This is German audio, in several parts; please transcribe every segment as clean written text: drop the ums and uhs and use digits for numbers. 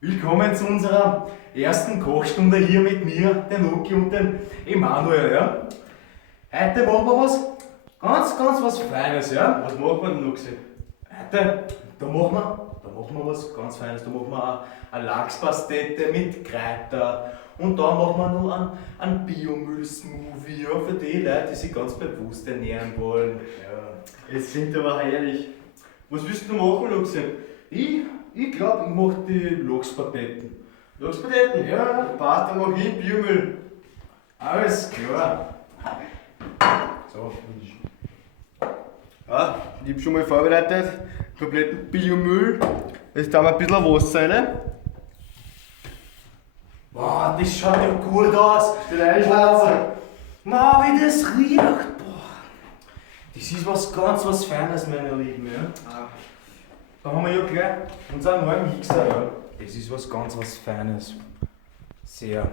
Willkommen zu unserer ersten Kochstunde hier mit mir, den Luki und den Emanuel. Ja? Heute machen wir was ganz was Feines. Ja? Was macht man denn, Luxi? Heute, da machen wir was ganz Feines. Da machen wir eine Lachspastete mit Kräuter. Und dann machen wir noch einen Biomüll-Smoothie, ja, für die Leute, die sich ganz bewusst ernähren wollen. Ja. Es klingt aber herrlich. Was willst du machen, Luxi? Ich glaube, ich mache die Lachspateten. Lachspateten? Ja. Passt, dann mach ich Biomüll. Alles klar. So. Ja, ich hab schon mal vorbereitet. Kompletten Biomüll. Jetzt haben wir ein bisschen Wasser rein. Wow, das schaut ja gut aus. Den Einschlafen. Wow, wie das riecht. Boah. Das ist was Feines, meine Lieben. Ja. Da haben wir ja gleich unseren neuen Mixer. Ja. Das ist was Feines. Sehr geil.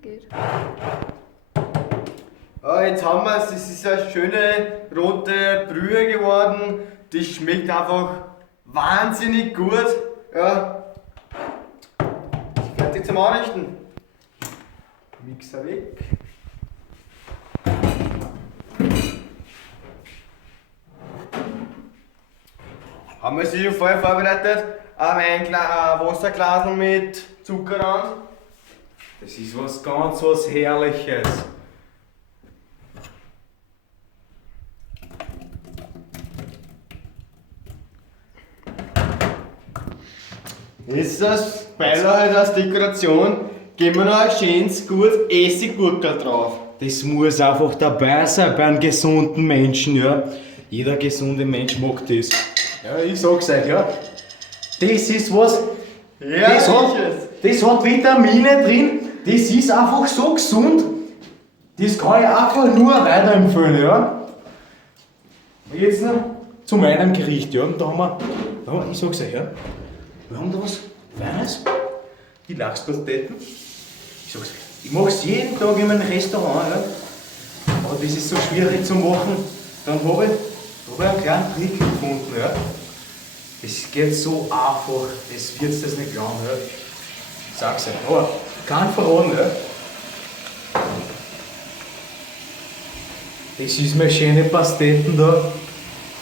Geht. Jetzt haben wir es. Es ist eine schöne rote Brühe geworden. Die schmeckt einfach wahnsinnig gut. Ja. Fertig zum Anrichten. Mixer weg. Haben wir sicher vorher vorbereitet. Ein Wasserglas mit Zucker ran. Das ist was Herrliches. Ist das Beilage als Dekoration, geben wir noch ein schönes, gut Essiggurkel drauf. Das muss einfach dabei sein bei einem gesunden Menschen, ja. Jeder gesunde Mensch mag das. Ja, ich sag's euch, ja. Das ist was, Ja, das hat Vitamine drin, das ist einfach so gesund, das kann ich einfach nur weiterempfehlen, ja. Und jetzt noch zu meinem Gericht, ja. Da haben wir, ich sag's euch, ja. Wir haben da was Feines, die Lachspasteten. Ich sag's euch, ich mach's jeden Tag in meinem Restaurant, ja. Aber das ist so schwierig zu machen, dann habe ich einen kleinen Trick gefunden, ja. Es geht so einfach, das wird das nicht glauben, ja. Ich sag's euch, aber kein verraten, ja. Das ist meine schöne Pasteten da.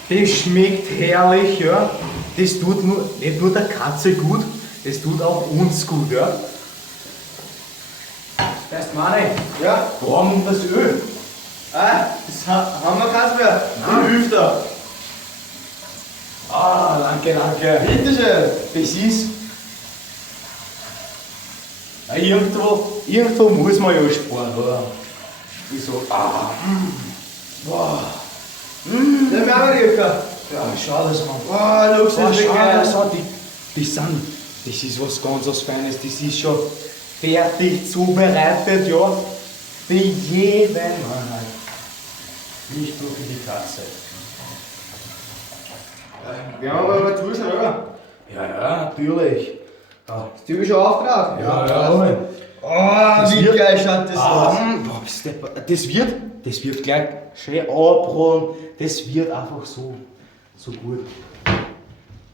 Das schmeckt herrlich, ja. Das tut nicht nur der Katze gut, das tut auch uns gut, ja. Weißt du, Mani, Ja, warum das Öl? das haben wir keins mehr. Nein. Die hilft da. Ah, danke. Bitteschön. Das ist. Na, irgendwo muss man ja sparen, oder? Ich so, boah. Der Merberjücker. Ja, schau das an. Oh, Luxus, Boah, wie schau geil. das an. Das ist was ganz Feines. Das ist schon fertig zubereitet, ja. Für jeden Mann halt. Nicht nur für die Katze. Wir haben aber mal zuschauen, oder? Ja, natürlich. Ja. Das typische Auftrag. Ja. Oh, Das wie wird- geil schaut das aus. Boah, das wird gleich schön abrollen. Das wird einfach so gut.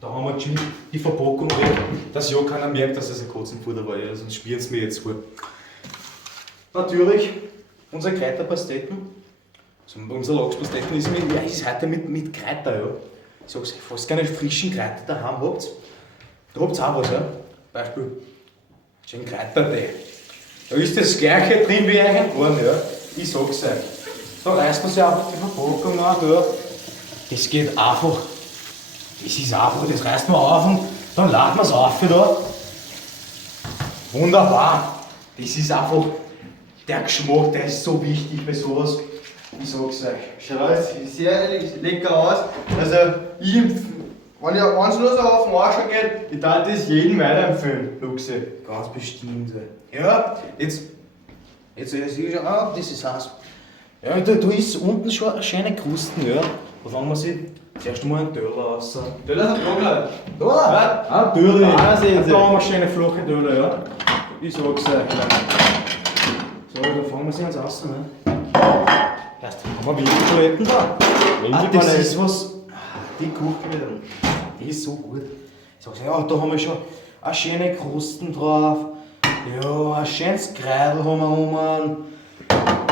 Da haben wir schon die Verpackung weg, dass ja keiner merkt, dass das ein Katzenfutter war, ja, sonst spüren sie mir jetzt vor. Natürlich unsere Kräuterpasteten. Also unser Lachspasteten ist heute mit Kräuter, ja. Ich sag's euch, falls ihr keine frischen Kräuter daheim habt, da habt ihr auch was, ja. Beispiel schön Kräutertee. Da ist das gleiche drin wie irgendwann, ja. Ich sag's euch. Da reißt man sich einfach die Verpackung an, da. Das geht einfach. Das ist einfach, das reißt man auf und dann laden wir es auf da. Wunderbar. Das ist einfach der Geschmack, der ist so wichtig bei sowas. Ich sag's euch. Schaut das sehr lecker aus. Also, wenn ihr eins nur so auf den Arsch geht, ich darf das jedem weiterempfehlen, Luxi. Ganz bestimmt. Ja, jetzt sehe ich schon, das ist heiß. Ja, da ist unten schon eine schöne Krusten, ja. Und wenn man sich Zuerst mal einen Döller raus. Döller hat Döller. Oder? Ah, Döller. Da sehen Sie. Da haben wir schöne flache Döller, ja. Ich sag's euch. So, da fangen wir sie ans Essen, ne? Erst haben wir Winkelpaletten da. Das ist was. Die kocht wieder. Die ist so gut. Ich sag's, ja, da haben wir schon eine schöne Krusten drauf. Ja, ein schönes Kreidel haben wir rum.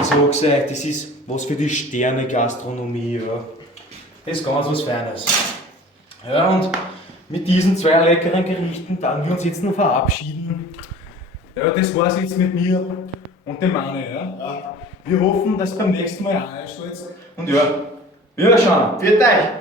Ich sag's euch, das ist was für die Sterne-Gastronomie, ja. Das ist ganz was Feines. Ja, und mit diesen 2 leckeren Gerichten dann wir uns jetzt noch verabschieden. Ja, das war's jetzt mit mir und dem Manne, ja. Wir hoffen, dass beim nächsten Mal auch einschaltet. Und ja, wiederschauen. Viert euch!